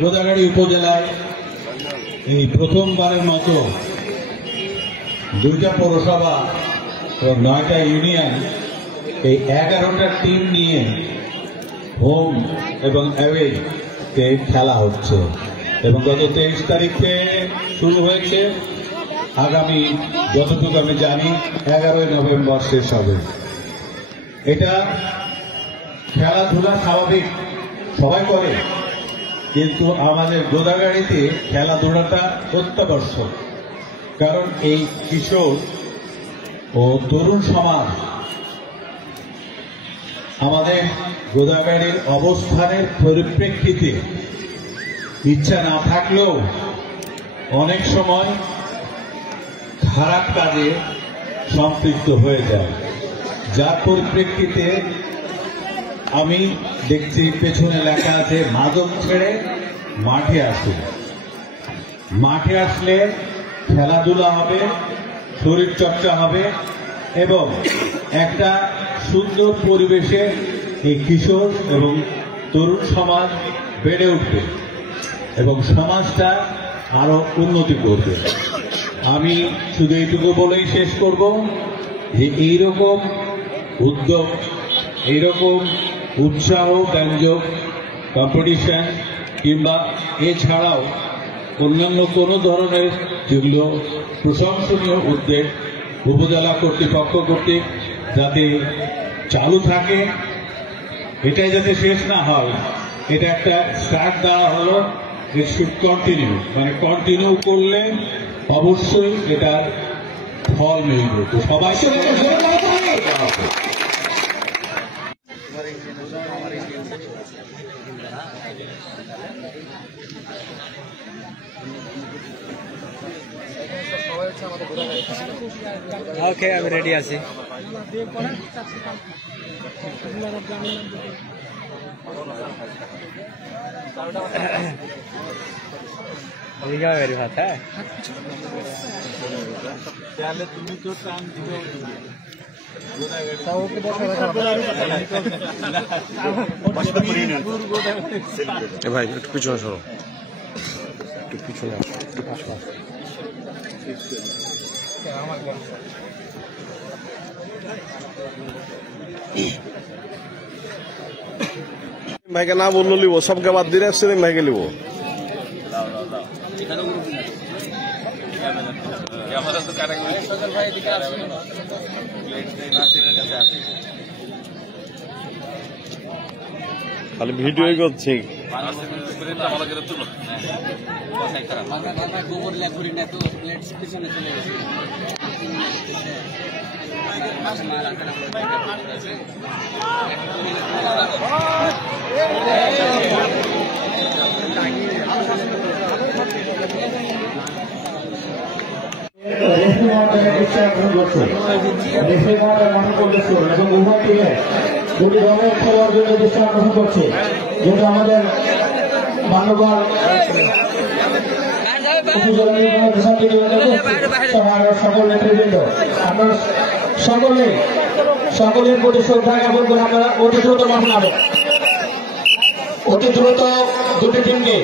গোদাগাড়ী উপজেলায় এই প্রথমবারের মতো 2টা পৌরসভা ও 9টা ইউনিয়ন এই 11টা টিম নিয়ে হোম এবং অ্যাওয়ে খেলা হচ্ছে এবং গত 23 তারিখে শুরু হয়েছে। আগামী যতটুকু আমি জানি 11ই নভেম্বর শেষ হবে। এটা খেলাধুলা স্বাভাবিক সবাই করে, কিন্তু আমাদের গোদাগাড়ীতে খেলাধুলাটা অত্যাবশ্যক। কারণ এই কিশোর ও তরুণ সমাজ আমাদের গোদাগাড়ীর অবস্থানের পরিপ্রেক্ষিতে ইচ্ছা না থাকলেও অনেক সময় খারাপ কাজে সম্পৃক্ত হয়ে যায়, যার পরিপ্রেক্ষিতে আমি দেখছি পেছনে লেখা আছে মাদক ছেড়ে মাঠে আসুন। মাঠে আসলে খেলাধুলা হবে, শরীর চর্চা হবে এবং একটা সুন্দর পরিবেশে এই কিশোর এবং তরুণ সমাজ বেড়ে উঠবে এবং সমাজটা আরো উন্নতি করবে। আমি শুধু এইটুকু বলেই শেষ করব যে এইরকম উদ্যোগ, এইরকম উৎসাহ ব্যঞ্জক কম্পিটিশন কিংবা এছাড়াও অন্যান্য কোনো ধরনের যেগুলো প্রশংসনীয় উদ্যোগ উপজেলা কর্তৃপক্ষ কর্তৃক যাতে চালু থাকে, এটাই যাতে শেষ না হয়, এটা একটা স্টার্ট দেওয়া হলো। ইট শুড কন্টিনিউ, মানে কন্টিনিউ করলে অবশ্যই এটার ফল মিলবে। তো সবাই ওকে, আমি রেডি আছি। मेरी बात है তুমি তো টান দিবে ভাই, একটু পিছনে সরো, একটু পিছনে একটু পিছনে। ভাইকে না বললো লিব, সবকে বাদ দিয়ে সেলিম ভাইকে লিব। খালি ভিডিও করছি। দুটি দলের খেলোয়াড় জন্য দৃষ্টি আকর্ষণ করছে, যেহেতু আমাদের বান্ধবগড় সকল নেতৃবৃন্দ, আমরা সকলের প্রতি শ্রদ্ধা জ্ঞাপন করে আমরা অতি দ্রুত মাঠে নামব। অতি দ্রুত দুটি টিমকে